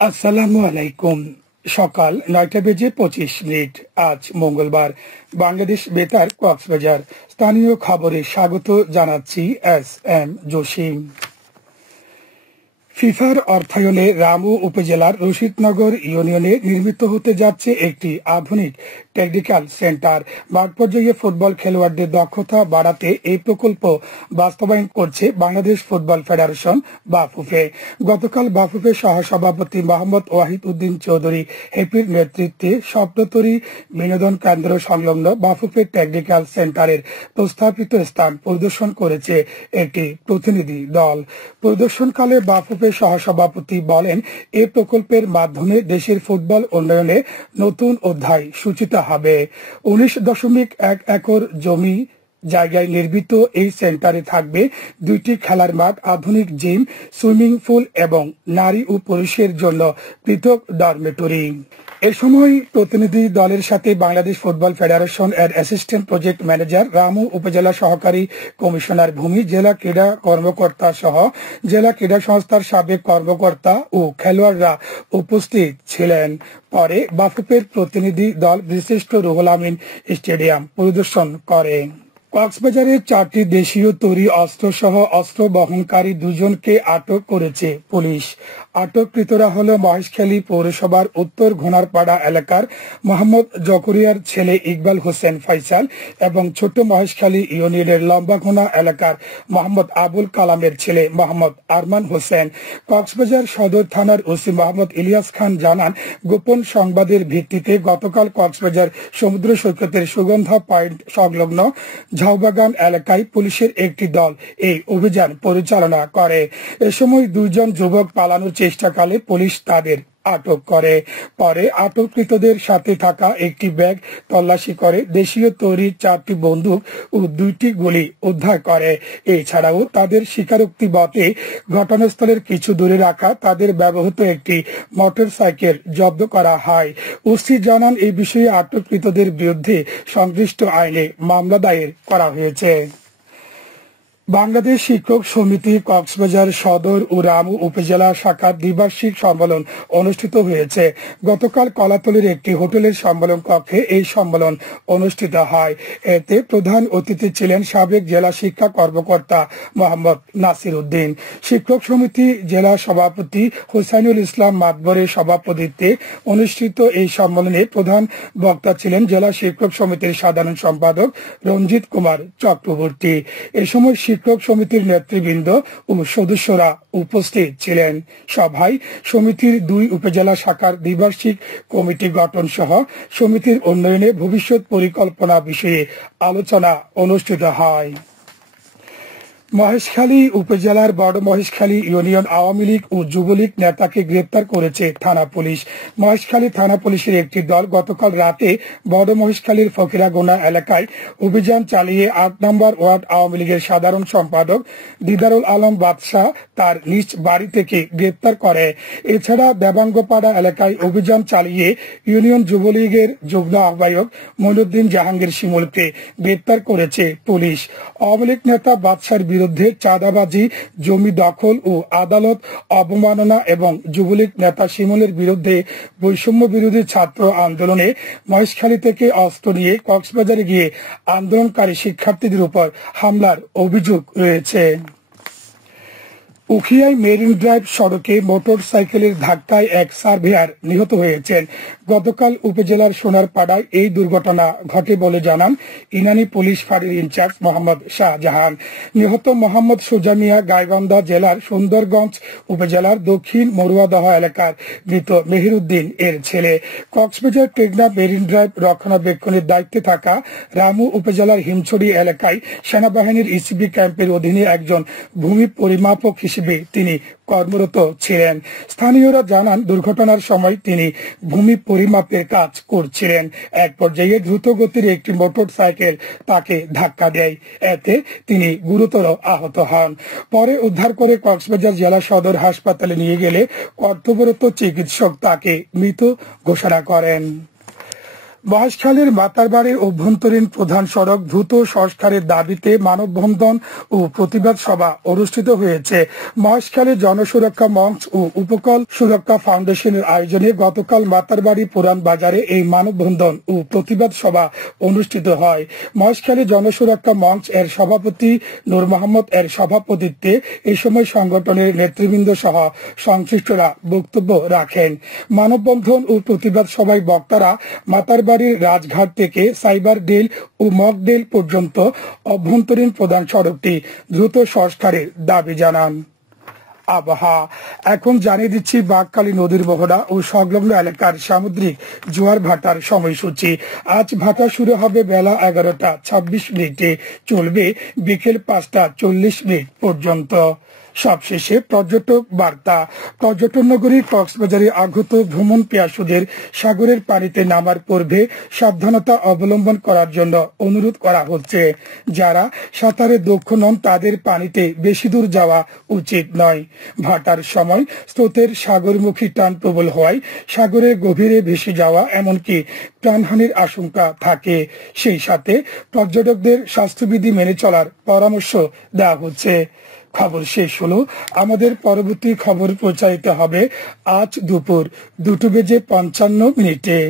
আসসালামু আলাইকুম। সকাল ৯টা বেজে ২৫ মিনিট। আজ মঙ্গলবার। বাংলাদেশ বেতার কক্সবাজার। স্থানীয় খবরে স্বাগত জানাচ্ছি এম জসিম। ফিফার অর্থায়নে রামু উপজেলার রশিদনগর ইউনিয়নে নির্মিত হতে যাচ্ছে একটি আধুনিক টেকনিক্যাল সেন্টার। মাঠ পর্যায়ে ফুটবল খেলোয়াড়দের দক্ষতা বাড়াতে এই প্রকল্প বাস্তবায়ন করছে বাংলাদেশ ফুটবল ফেডারেশন বাফুফে। গতকাল বাফুফে সহসভাপতি মোহাম্মদ ওয়াহিদ উদ্দিন চৌধুরী হেপির নেতৃত্বে স্বপ্নতরী বিনোদন কেন্দ্র সংলগ্ন বাফুফে টেকনিক্যাল সেন্টারের প্রস্তাবিত স্থান পরিদর্শন করেছে একটি প্রতিনিধি দল। পরিদর্শনকালে বাফুফে সহসভাপতি বলেন, এই প্রকল্পের মাধ্যমে দেশের ফুটবল উন্নয়নে নতুন অধ্যায় সূচিত হবে। ১৯.১ একর জমি জায়গায় নির্মিত এই সেন্টারে থাকবে ২টি খেলার মাঠ, আধুনিক জিম, সুইমিং পুল এবং নারী ও পুরুষের জন্য পৃথক ডরমেটরি। এ সময় প্রতিনিধি দলের সাথে বাংলাদেশ ফুটবল ফেডারেশন এর অ্যাসিস্ট্যান্ট প্রজেক্ট ম্যানেজার, রামু উপজেলা সহকারী কমিশনার ভূমি, জেলা ক্রীড়া কর্মকর্তা সহ জেলা ক্রীড়া সংস্থার সাবেক কর্মকর্তা ও খেলোয়াড়রা উপস্থিত ছিলেন। পরে বাফুফের প্রতিনিধি দল বীরশ্রেষ্ঠ রুহুল আমিন স্টেডিয়াম পরিদর্শন করে। কক্সবাজারে 4টি দেশীয় তৈরি অস্ত্রসহ অস্ত্র বহনকারী 2 জনকে আটক করেছে পুলিশ। আটককৃতরা হল মহেশখালী পৌরসভার উত্তর ঘোনারপাড়া এলাকার মোহাম্মদ জকরিয়ার ছেলে ইকবাল হোসেন ফয়সাল এবং ছোট মহেশখালী ইউনিয়নের লম্বাঘোনা এলাকার মোহাম্মদ আবুল কালামের ছেলে মোহাম্মদ আরমান হোসেন। কক্সবাজার সদর থানার ওসি মোহাম্মদ ইলিয়াস খান জানান, গোপন সংবাদের ভিত্তিতে গতকাল কক্সবাজার সমুদ্র সৈকতের সুগন্ধা পয়েন্ট সংলগ্ন ঝাউবাগান এলাকায় পুলিশের একটি দল এই অভিযান পরিচালনা করে। এ সময় 2 জন যুবক পালানোর চেষ্টাকালে পুলিশ তাদের আটক করে। পরে আটককৃতদের সাথে থাকা একটি ব্যাগ তল্লাশি করে দেশীয় তৈরি 4টি বন্দুক ও 2টি গুলি উদ্ধার করে। এছাড়াও তাদের স্বীকারোক্তি মতে ঘটনাস্থলের কিছু দূরে রাখা তাদের ব্যবহৃত একটি মোটরসাইকেল জব্দ করা হয়। ওসি জানান, এই বিষয়ে আটককৃতদের বিরুদ্ধে সংশ্লিষ্ট আইনে মামলা দায়ের করা হয়েছে। বাংলাদেশ শিক্ষক সমিতি কক্সবাজার সদর ও রামু উপজেলা শাখার দ্বিবার্ষিক সম্মেলন অনুষ্ঠিত হয়েছে। গতকাল কলাতলীর একটি হোটেলের সম্মেলন কক্ষে এই সম্মেলন অনুষ্ঠিত হয়। এতে প্রধান অতিথি ছিলেন সাবেক জেলা শিক্ষা কর্মকর্তা মোহাম্মদ নাসির উদ্দিন। শিক্ষক সমিতি জেলা সভাপতি হুসাইনুল ইসলাম মাতবরের সভাপতিত্বে অনুষ্ঠিত এই সম্মেলনে প্রধান বক্তা ছিলেন জেলা শিক্ষক সমিতির সাধারণ সম্পাদক রঞ্জিত কুমার চক্রবর্তী। এ সময় শিক্ষক সমিতির নেতৃবৃন্দ ও সদস্যরা উপস্থিত ছিলেন। সভায় সমিতির 2 উপজেলা শাখার দ্বিবার্ষিক কমিটি গঠন সহ সমিতির উন্নয়নে ভবিষ্যৎ পরিকল্পনা বিষয়ে আলোচনা অনুষ্ঠিত হয়। মহেশখালী উপজেলার বড় মহেশখালী ইউনিয়ন আওয়ামী লীগ ও যুবলীগ নেতাকে গ্রেপ্তার করেছে থানা পুলিশ। মহেশখালী থানা পুলিশের একটি দল গতকাল রাতে বড় মহেশখালীর ফকিরাগোনা এলাকায় অভিযান চালিয়ে 8 নম্বর ওয়ার্ড আওয়ামী লীগের সাধারণ সম্পাদক দিদারুল আলম বাদশাহ তার নিজ বাড়ি থেকে গ্রেপ্তার করে। এছাড়া দেবাঙ্গপাড়া এলাকায় অভিযান চালিয়ে ইউনিয়ন যুবলীগের যুগ্ম আহ্বায়ক মইনুদ্দিন জাহাঙ্গীর শিমুলকে গ্রেপ্তার করেছে পুলিশ। আওয়ামী লীগ নেতা বাদশার বিরুদ্ধে চাঁদাবাজি, জমি দখল ও আদালত অবমাননা এবং যুবলীগ নেতা শিমুলের বিরুদ্ধে বৈষম্য বিরোধী ছাত্র আন্দোলনে মহেশখালী থেকে অস্ত্র নিয়ে কক্সবাজারে গিয়ে আন্দোলনকারী শিক্ষার্থীদের উপর হামলার অভিযোগ রয়েছে। উখিয়ায় মেরিন ড্রাইভ সড়কে মোটর সাইকেলের ধাক্কায় এক সার্ভেয়ার নিহত হয়েছেন। গতকাল উপজেলার সোনারপাড়ায় এই দুর্ঘটনা ঘটে বলে জানান ইনানী পুলিশ ফাঁড়ির ইনচার্জ মোহাম্মদ শাহজাহান। নিহত মোহাম্মদ সুজামিয়া গাইবান্ধা জেলার সুন্দরগঞ্জ উপজেলার দক্ষিণ মরুয়াদহ এলাকার মৃত মেহেরুদ্দিন এর ছেলে। কক্সবাজার টেকনা মেরিন ড্রাইভ রক্ষণাবেক্ষণের দায়িত্বে থাকা রামু উপজেলার হিমছড়ি এলাকায় সেনাবাহিনীর ইসিবি ক্যাম্পের অধীনে একজন ভূমি পরিমাপক হিসেবে তিনি কর্মরত ছিলেন। স্থানীয়রা জানান, দুর্ঘটনার সময় তিনি ভূমি পরিমাপের কাজ করছিলেন। এক পর্যায়ে দ্রুত গতির একটি মোটর সাইকেল তাকে ধাক্কা দেয়। এতে তিনি গুরুতর আহত হন। পরে উদ্ধার করে কক্সবাজার জেলা সদর হাসপাতালে নিয়ে গেলে কর্তব্যরত চিকিৎসক তাকে মৃত ঘোষণা করেন। মহেশখালীর মাতারবাড়ির অভ্যন্তরীণ প্রধান সড়ক দ্রুত সংস্কারের দাবিতে মানববন্ধন ও প্রতিবাদ সভা অনুষ্ঠিত হয়েছে। মহেশখালী জনসুরক্ষা মঞ্চ ও উপকূল সুরক্ষা ফাউন্ডেশনের আয়োজনে গতকাল মাতারবাড়ি পুরান বাজারে এই মানববন্ধন ও প্রতিবাদ সভা অনুষ্ঠিত হয়। মহেশখালী জনসুরক্ষা মঞ্চ এর সভাপতি নূর মোহাম্মদ এর সভাপতিত্বে এই সময় সংগঠনের নেতৃবৃন্দ সহ সংশ্লিষ্টরা বক্তব্য রাখেন। মানববন্ধন ও প্রতিবাদ সভায় বক্তারা মাতারবাড়ির রাজঘাট থেকে সাইবার ডেল ও মকডেল পর্যন্ত অভ্যন্তরীণ প্রধান সড়কটি দ্রুত সংস্কারের দাবি জানান। আবহাওয়া এখন জানিয়ে দিচ্ছি বাঁকখালী নদীর মোহনা ও সংলগ্ন এলাকার সামুদ্রিক জোয়ার ভাটার সময়সূচি। আজ ভাটা শুরু হবে বেলা 11:26 চলবে বিকেল 5:40 পর্যন্ত। সবশেষে পর্যটক বার্তা। পর্যটন নগরী কক্সবাজারে আগত ভ্রমণ পিয়াসুদের সাগরের পানিতে নামার পূর্বে সাবধানতা অবলম্বন করার জন্য অনুরোধ করা হচ্ছে। যারা সাঁতারে দক্ষ নন তাদের পানিতে বেশি দূর যাওয়া উচিত নয়। ভাটার সময় স্রোতের সাগরমুখী টান প্রবল হওয়ায় সাগরের গভীরে ভেসে যাওয়া এমনকি প্রাণহানির আশঙ্কা থাকে। সেই সাথে পর্যটকদের স্বাস্থ্যবিধি মেনে চলার পরামর্শ দেওয়া হচ্ছে। খবর শেষ হলো। আমাদের পরবর্তী খবর প্রচারিত হবে আজ দুপুর 2:55